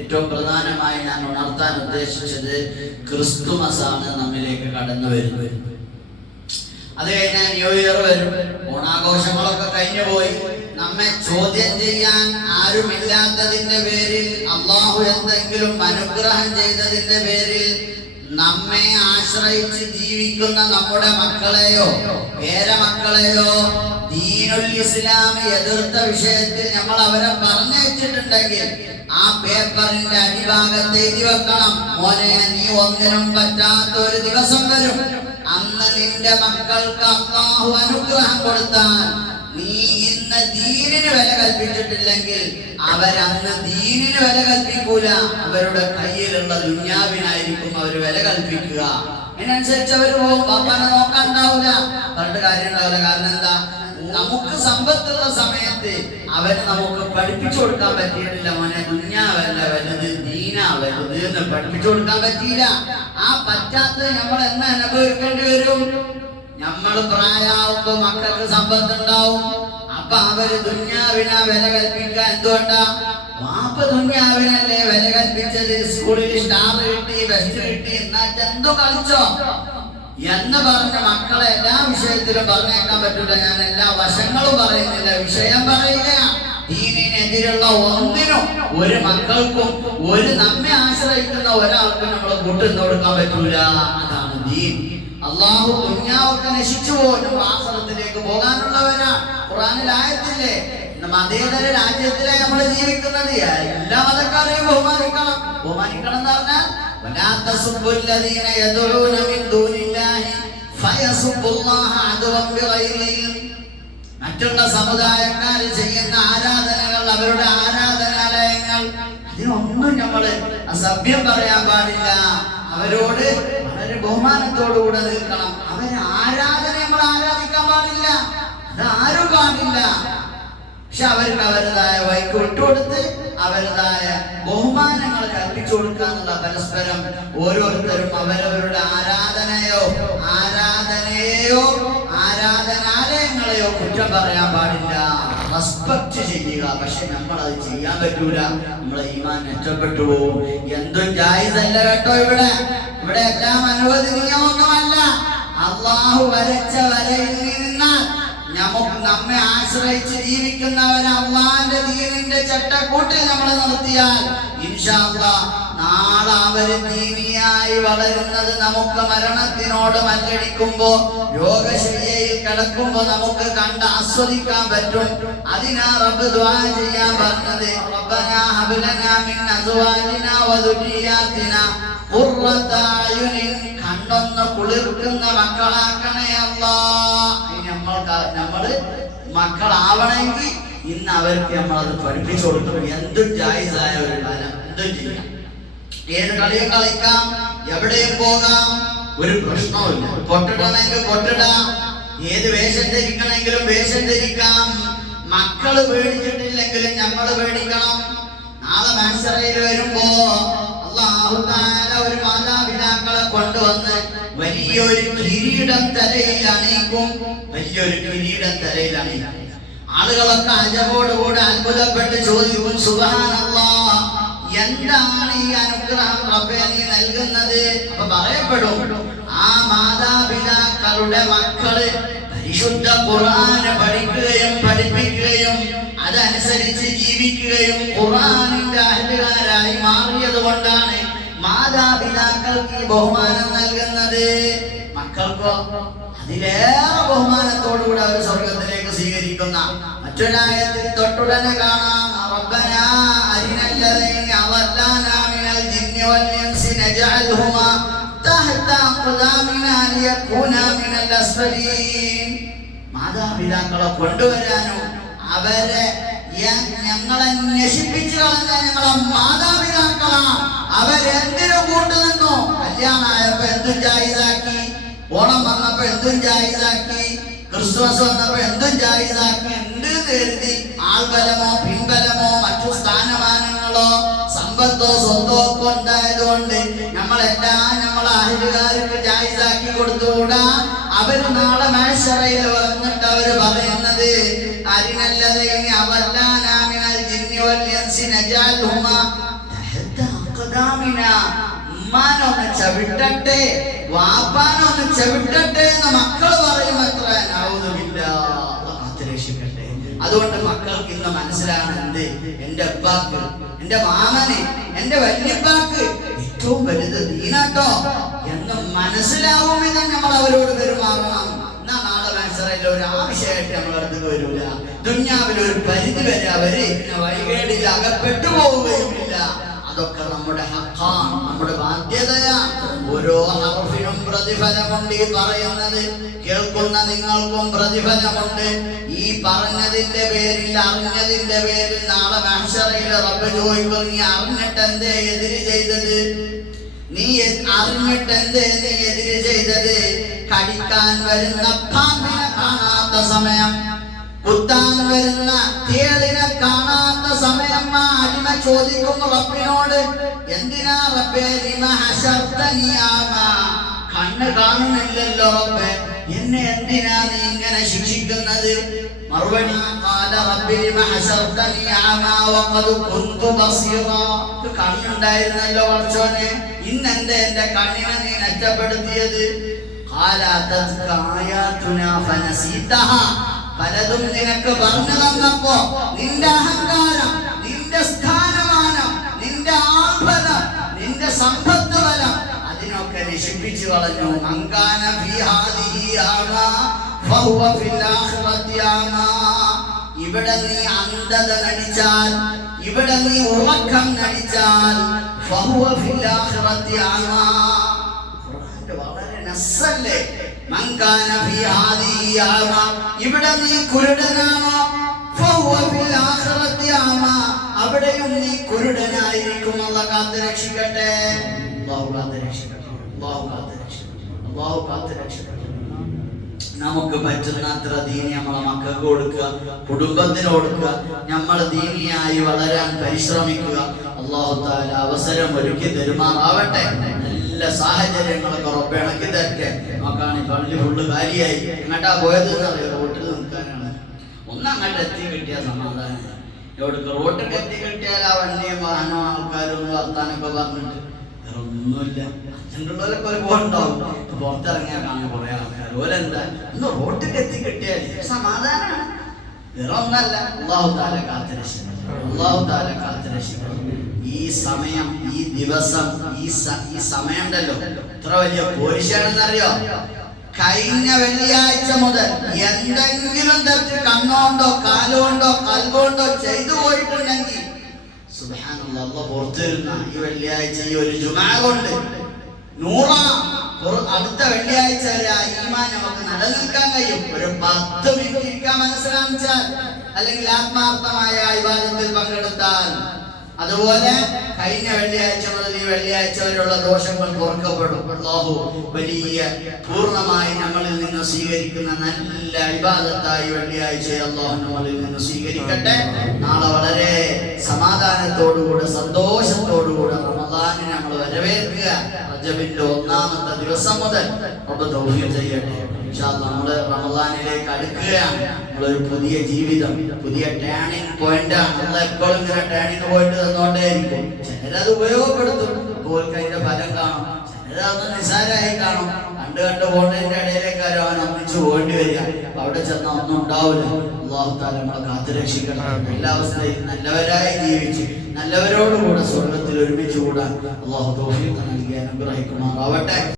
ഏറ്റവും പ്രധാനമായി ഞാൻ ഉണർത്താൻ ഉദ്ദേശിച്ചത് ക്രിസ്തുമസാണ് നമ്മിലേക്ക് കടന്നു വരുന്നത്. അത് കഴിഞ്ഞാൽ ന്യൂ ഇയർ വരും, ഓണാഘോഷങ്ങളൊക്കെ കഴിഞ്ഞു പോയി. നമ്മെ ചോദ്യം ചെയ്യാൻ ആരുമില്ലാത്തതിന്റെ പേരിൽ, അള്ളാഹു എന്തെങ്കിലും അനുഗ്രഹം ചെയ്തതിന്റെ പേരിൽ നമ്മെ ആശ്രയിച്ച് ജീവിക്കുന്ന നമ്മുടെ മക്കളെയോ പേരമക്കളെയോ ദീനുൽ ഇസ്ലാം എതിർത്ത വിഷയത്തിൽ നമ്മൾ അവരെ പറഞ്ഞയച്ചിട്ടുണ്ടെങ്കിൽ ആ പേപ്പറിന്റെ അടിഭാഗത്ത് എഴുതി വെക്കണം, മോനെ നീ ഒന്നിനും പറ്റാത്ത ഒരു ദിവസം വരും, അന്ന് നിന്റെ മക്കൾക്ക് അല്ലാഹു അനുഗ്രഹം കൊടുത്താൽ നീ ഇന്ന് ദീനിന് വില കൽപ്പിച്ചിട്ടില്ലെങ്കിൽ അവരന്ന് ദീനിന് വില കൽപ്പിക്കൂല, അവരുടെ കയ്യിലുള്ള ദുന്യാവിനായിരിക്കും അവർ വില കൽപ്പിക്കുക. അതിനനുസരിച്ച് അവർ പോകും. പപ്പനെ നോക്കാണ്ടാവൂല, പറഞ്ഞിട്ട് കാര്യം ഉണ്ടാവില്ല. കാരണം എന്താ, നമുക്ക് സമ്പത്തുള്ള സമയത്ത് അവന് നമുക്ക് പഠിപ്പിച്ചു കൊടുക്കാൻ പറ്റിയിട്ടില്ല, മോനെ ദുന്യാവല്ല വലുത് ദീനാ വലുത് എന്ന് പഠിപ്പിച്ചു കൊടുക്കാൻ പറ്റിയില്ല. ആ പറ്റാത്തത് നമ്മൾ എന്ന് അനുഭവിക്കേണ്ടി വരും. നമ്മൾ പ്രായമാവുമ്പോ മക്കൾക്ക് സമ്പത്തുണ്ടാവും, അപ്പൊ അവര് ദുന്യാവിനാ വില കൽപ്പിക്കുക. എന്തുകൊണ്ടാ? വാപ്പ ദുന്യാവിനല്ലേ വില കൽപ്പിച്ചത്. സ്കൂളിൽ സ്റ്റാർ കിട്ടി, വെസ്റ്റ് കിട്ടി, എന്നാ എന്തു കളിച്ചോ എന്ന് പറഞ്ഞ മക്കളെ എല്ലാ വിഷയത്തിലും പറഞ്ഞേക്കാൻ പറ്റില്ല. ഞാൻ എല്ലാ വശങ്ങളും പറയുന്നില്ല, വിഷയം പറയുകയാണ്. ദീനിനെതിരുള്ള ഒന്നിനും ഒരു മക്കൾക്കും ഒരു നമ്മെ ആശ്രയിക്കുന്ന ഒരാൾക്കും നമ്മൾ കൂട്ടുന്നു കൊടുക്കാൻ പറ്റൂല. അതാണ് ദീൻ. അള്ളാഹു ദുന്യാവൊക്കെ നശിച്ചു പോകും, ആഖിറത്തിലേക്ക് പോകാനുള്ളവരാ. ഖുർആനിൽ ആയത്തില്ലേ, മതേതര രാജ്യത്തിലെ നമ്മൾ ജീവിക്കുന്നത്. എല്ലാ മതക്കാരെയും ബഹുമാനിക്കണം. ബഹുമാനിക്കണം എന്ന് പറഞ്ഞാൽ ولا تسبوا الذين يدعون من دون الله فيسبوا الله عدوا بغير علم. മറ്റുള്ള സമുദായക്കാർ ചെയ്യുന്ന ആരാധനകൾ, അവരുടെ ആരാധനാലയങ്ങൾ, ഇതിനൊന്നും നമ്മൾ അസഭ്യം പറയാൻ പാടില്ല. അവരോട് വളരെ ബഹുമാനത്തോടുകൂടെ നിൽക്കണം. അവരെ ആരാധന നമ്മൾ ആരാധിക്കാൻ പാടില്ല, അത് ആരും പാടില്ല. പക്ഷെ അവർക്ക് അവരുടേതായ വൈക്ക് വിട്ടുകൊടുത്ത് അവരുടേതായ ബഹുമാനങ്ങൾ കൽപ്പിച്ചു കൊടുക്കുക എന്നുള്ള പരസ്പരം ഓരോരുത്തരും അവരവരുടെ ആരാധനയെയോ ആരാധനാലയങ്ങളെയോ കുറ്റം പറയാൻ പാടില്ല, റെസ്പെക്ട് ചെയ്യുക. പക്ഷെ നമ്മൾ അത് ചെയ്യാൻ പറ്റൂല, നമ്മളെ ഈമാൻ നഷ്ടപ്പെട്ടു പോകും. എന്തും ജായിസല്ല കേട്ടോ. ഇവിടെ എല്ലാം അനുവദനീയമൊന്നുമല്ല. അള്ളാഹു വരച്ച വരയിൽ നിന്നാൽ നമ്മെ ആശ്രയിച്ച് ജീവിക്കുന്നവരെ അള്ളാന്റെ ദീനിന്റെ ചട്ടക്കൂട്ടിൽ നമ്മൾ നിർത്തിയാൽ ഇൻഷാ അല്ലാഹ് നാളെ അവര് ദീനിയായി വളരുന്നത് നമുക്ക് മരണത്തിനോട് മല്ലടിക്കുമ്പോ രോഗശയ്യയിൽ കിടക്കുമ്പോ നമുക്ക് കണ്ട് ആസ്വദിക്കാൻ പറ്റും. അതിനാ റബ്ബ് ദുആ ചെയ്യാൻ പറഞ്ഞത്, റബ്ബനാ ഹബ് ലനാ മിൻ അസ്വാജിനാ വദുരിയാതിനാ ഖുർറത അയുനിൻ, കണ്ണൊന്ന് കുളിർക്കുന്ന മക്കളാക്കണേ അല്ലാഹ്. നമ്മള് മക്കളാവണമെങ്കിൽ ഇന്ന് അവർക്ക് നമ്മളത് പഠിപ്പിച്ചു കൊടുക്കണം. എന്തും ജായിസായ ഒരു കാലം, എന്തും ചെയ്യാം, ഏത് കളിയും കളിക്കാം, എവിടെയും പോകാം, ഒരു പ്രശ്നവുമില്ല. പൊട്ടിടണമെങ്കിൽ പൊട്ടിടാം, ഏത് വേഷം ധരിക്കണമെങ്കിലും വേഷം ധരിക്കാം. മക്കള് പേടിച്ചിട്ടില്ലെങ്കിലും നമ്മൾ പേടിക്കണം. നാളെ മത്സരയിൽ വരുമ്പോ അല്ലാഹു തആല ഒരു മാതാപിതാക്കളെ കൊണ്ടുവന്ന് വലിയൊരു കിരീടം തലയിൽ അണിയിക്കും. വലിയൊരു കിരീടം തലയിൽ അണിയിക്കും. ആളുകളൊക്കെ അജബോടുകൂടെ അത്ഭുതപ്പെട്ട് ചോദിക്കും, സുബ്ഹാനല്ലാഹ്, എന്താണ് ഈ അനുഗ്രഹം റബ്ബേ നീ നൽകുന്നത്? അപ്പൊ പറയപ്പെടും, ആ മാതാപിതാക്കളുടെ മക്കള് പരിശുദ്ധ ഖുർആൻ പഠിക്കുകയും പഠിപ്പിക്കുകയും അതനുസരിച്ച് ജീവിക്കുകയും ഖുർആനിന്റെ അഹ്ലുകാരായി മാറിയത് കൊണ്ടാണ് മാതാപിതാക്കൾക്ക് ഈ ബഹുമാനം നൽകുന്നത്. മക്കൾക്കോ അതിലേറെ ബഹുമാനത്തോടുകൂടെ അവർ സ്വർഗത്തിലേക്ക് സ്വീകരിക്കുന്ന മറ്റൊരായത്തിൽ തൊട്ടുടനെ കാണാം, റബ്ബനാ അരിനല്ലദീന അവല്ലാനാ മിനൽ ജിന്നി വൽ ഇൻസി നജഅൽഹുമാ തഹ്ത അഖ്ദാമിനാ ലിയകൂനാ മിനൽ അസ്ഫലീൻ. മാതാപിതാക്കളെ കൊണ്ടുവരാനോ അവരെ ഞങ്ങളെ നശിപ്പിച്ചു കളഞ്ഞ ഞങ്ങളെ മാതാപിതാക്കളാ, അവരെന്തിനു കൂട്ടുനിന്നു? കല്യാണമായപ്പോ എന്തും ജായിസാക്കി, ഓണം വന്നപ്പോ എന്തും ജായിസാക്കി, ക്രിസ്മസ് വന്നപ്പോ എന്തും ജായിസാക്കി. എന്ത് കരുതി ആൾബലമോ പിൻബലമോ മറ്റു സ്ഥാനമാനങ്ങളോ സമ്പത്തോ സ്വത്തോ ഒക്കെ ഉണ്ടായതുകൊണ്ട് നമ്മളെല്ലാം നമ്മളെ അഹലുകാർക്ക് ജായിസാക്കി കൊടുത്തുകൂടാ. അവര് നാളെ മഹ്ശറയിൽ വന്നിട്ട് അവര് പറയുന്നത്, അരിനല്ലദീന അവല്ലാനാ മിനൽ ജിന്നി വൽ ഇൻസി നജഅൽഹുമാ ഉമ്മാനൊന്ന് ചവിട്ടട്ടെ, വാപ്പാനൊന്ന് ചവിട്ടട്ടെ എന്ന് മക്കൾ പറയും. എത്ര നൗദുബില്ല, കാത്തുരക്ഷിക്കട്ടെ. അതുകൊണ്ട് മക്കൾക്ക് ഇന്ന് മനസ്സിലാകുന്നത് എന്റെ ഉപ്പാക്ക്, എന്റെ മാമന്, എന്റെ വല്യപ്പാക്ക് ഏറ്റവും വലുത് ദീനാട്ടോ എന്ന് മനസ്സിലാവും വിധം നമ്മൾ അവരോട് പെരുമാറണം. എന്നാ നാളെ മനസ്സിലായില്ല ഒരു ആവശ്യമായിട്ട് നമ്മളടുത്ത് വരില്ല. ദുന്യാവിൽ ഒരു പരിധി വരെ അവര് വഴികേടിൽ അകപ്പെട്ടു പോവുകയുമില്ല. അതൊക്കെ നമ്മുടെ ഹഖാണ്, നമ്മുടെ ബാധ്യതയാണ്. ഓരോ ഹർഫിനും പ്രതിഫലമുണ്ട്. ഈ പറയുന്നത് കേൾക്കുന്ന നിങ്ങൾക്കും പ്രതിഫലമുണ്ട്. ഈ പറഞ്ഞതിന്റെ പേരിൽ, അറിഞ്ഞതിന്റെ പേരിൽ നാളെ മഹ്ശറയിൽ റബ്ബ് ചോദിക്കും, നീ അറിഞ്ഞിട്ട് എന്തേ എതിര് ചെയ്തത്? നീ അറിഞ്ഞിട്ട് എന്തേ നീ എതിര് ചെയ്തത്? കടിക്കാൻ വരുന്ന പാമ്പിനെ കാണാത്ത സമയം, കുത്താൻ വരുന്ന തേളിനെ കാണാത്ത സമയം അടിമ ചോദിക്കുന്നു റബ്ബിനോട്, എന്തിനാ റബ്ബേ ലിമ ഹശർതനി ആമാ, കണ്ണ് കാണുന്നില്ലല്ലോ റബ്ബേ, എന്നെ എന്തിനാ നീ ഇങ്ങനെ ശിക്ഷിക്കുന്നത്? മറുപടി ഖാല റബ്ബി ലിമ ഹശർതനി ആമാ വഖദ് കുന്തു ബസീറാ, കണ്ണുണ്ടായിരുന്നല്ലോ പടച്ചോനെ, ഇന്നെന്താ എന്റെ കണ്ണിനെ നീ നഷ്ടപ്പെടുത്തിയത്? ഖാല തത്ക ആയാതുനാ ഫനസീതഹാ, പലതും നിനക്ക് പറഞ്ഞു തന്നപ്പോ നിന്റെ അഹങ്കാരം, നിന്റെ സ്ഥാനമാനം, നിന്റെ ആർഭരം, നിന്റെ സമ്പത്ത് ബലം അതിനൊക്കെ നശിപ്പിച്ചു കളഞ്ഞു. മങ്കാന ഫീ ഹാദിഹി ആമാ ഫഹുവ ഫിൽ ആഖിറതി ആമാ, ഇവിടെ നീ അന്ധത നടിച്ചാൽ, ഇവിടെ നീ ഉറക്കം നടിച്ചാൽ ഫഹുവ ഫിൽ ആഖിറതി ആമാ. ഖുർആനിൽ വളരെ നസ്സല്ലേ, മങ്കാന ഫീ ഹാദിഹി ആമാ, ഇവിടെ നീ കുരുടനാണോ ഫഹുവ ഫിൽ ആഖിറതി ആമാ, അവിടെയും നീ കുരുടനായിരിക്കും. അല്ലാഹു കാത്ത് രക്ഷിക്കട്ടെ, അല്ലാഹു കാത്ത് രക്ഷിക്കട്ടെ, അല്ലാഹു കാത്ത് രക്ഷിക്കട്ടെ, അല്ലാഹു കാത്ത് രക്ഷിക്കട്ടെ. നമുക്ക് പറ്റുന്ന അത്ര ദീനി നമ്മളെ മക്കൾക്ക് കൊടുക്കുക, കുടുംബത്തിന് കൊടുക്കുക. നമ്മൾ ദീനിയായി വളരാൻ പരിശ്രമിക്കുക. അല്ലാഹു തആല അവസരം ഒരുക്കി തരുമാറാവട്ടെ. നല്ല സാഹചര്യങ്ങളൊക്കെ ഉറപ്പിണക്കി തരട്ടെ. നോക്കാണ് ഈ പള്ളി ഫുള്ള് കാലിയായി. എങ്ങോട്ടാ പോയത് എന്നറിയോ? റോട്ടിൽ നിൽക്കാനാണ്. ഒന്നങ്ങോട്ട് എത്തി കിട്ടിയ സമാധാനം. എവിടേക്ക് റോട്ടിൽ എത്തി കിട്ടിയാൽ ആ വണ്ടിയും വാഹനവും ആൾക്കാരും വർത്താനൊക്കെ പറഞ്ഞിട്ട് വേറെ ഒന്നുമില്ല. അച്ഛനുള്ളവരൊക്കെ ഒരു പോലുണ്ടാവും. പുറത്തിറങ്ങിയാൽ കാണാൻ കുറെ ആൾക്കാർ. ഓരെന്താ ഒന്ന് റോട്ടിൽ എത്തി കിട്ടിയാൽ സമാധാനമാണ്, വേറെ ഒന്നല്ല. അല്ലാഹു തആല കാത്തുരക്ഷിക്കണം, അല്ലാഹു തആല കാത്തുരക്ഷിക്കണം. ഈ സമയം, ഈ ദിവസം, ഈ സമയം ഉണ്ടല്ലോ എത്ര വലിയ പോരിശാണെന്നറിയോ? കഴിഞ്ഞ വെള്ളിയാഴ്ച മുതൽ എന്തെങ്കിലും തരത്തിൽ കണ്ണുകൊണ്ടോ കാലുകൊണ്ടോ കൽകൊണ്ടോ ചെയ്തു പോയിട്ടുണ്ടെങ്കിൽ സുബ്ഹാനല്ലാഹ്, അല്ലാഹു പുറത്തിരുന്ന ഈ വെള്ളിയാഴ്ച ഈ ഒരു ജുമാ കൊണ്ട് 100 അടുത്ത വെള്ളിയാഴ്ച വരെ ആ ഈമാൻ നമുക്ക് നിലനിൽക്കാൻ കഴിയും. ഒരു 10 മിനിറ്റ് ഇരിക്കാൻ മനസ്സിലാച്ചാൽ, അല്ലെങ്കിൽ ആത്മാർത്ഥമായ ഇബാദത്തിൽ പങ്കെടുത്താൽ. അതുപോലെ കഴിഞ്ഞ വെള്ളിയാഴ്ച മുതൽ ഈ വെള്ളിയാഴ്ച വരെയുള്ള ദോഷങ്ങൾ കുറക്കപ്പെടും. അല്ലാഹു വലിയ പൂർണ്ണമായി നമ്മളിൽ നിന്ന് സ്വീകരിക്കുന്ന നല്ല ഇബാദത്തായി വെള്ളിയാഴ്ച അല്ലാഹു നമ്മളിൽ നിന്ന് സ്വീകരിക്കട്ടെ. നാളെ വളരെ സമാധാനത്തോടുകൂടെ സന്തോഷത്തോടുകൂടെ റമദാനിനെ നമ്മൾ വരവേൽക്കുക. റജബിന്റെ 1-ാമത്തെ ദിവസം മുതൽ റബ്ബ് തൗഫീഖ് ചെയ്യട്ടെ. ഇൻഷാ അല്ലാഹ് നമ്മൾ റമദാനിലേക്ക് അടുക്കുകയാണ്. നമ്മളൊരു പുതിയ ജീവിതം, പുതിയ ടേണിംഗ് പോയിന്റ് ആണ്. നമ്മൾ എപ്പോഴും ഇങ്ങനെ ടേണിംഗ് പോയിന്റ് തന്നോണ്ടേയിരിക്കും. ചിലരത് ഉപയോഗപ്പെടുത്തും, ഓർക്ക് അതിന്റെ ഫലം കാണും. ചിലരതൊന്ന് നിസ്സാരമായി കാണും. കണ്ടു പോകേണ്ടതിന്റെ ഇടയിലേക്കാരും അവൻ ഒന്നിച്ചു പോകേണ്ടി വരിക. അവിടെ ചെന്നാൽ ഒന്നും ഉണ്ടാവില്ല. അല്ലാഹു തആല നമ്മളെ കാത്തുരക്ഷിക്കണം. എല്ലാ അവസ്ഥയും നല്ലവരായി ജീവിച്ച് നല്ലവരോടുകൂടെ സ്വർഗത്തിൽ ഒരുമിച്ച് കൂടാൻ അല്ലാഹു തൗഫീഖ് നൽകി അനുഗ്രഹിക്കുമാറാവട്ടെ.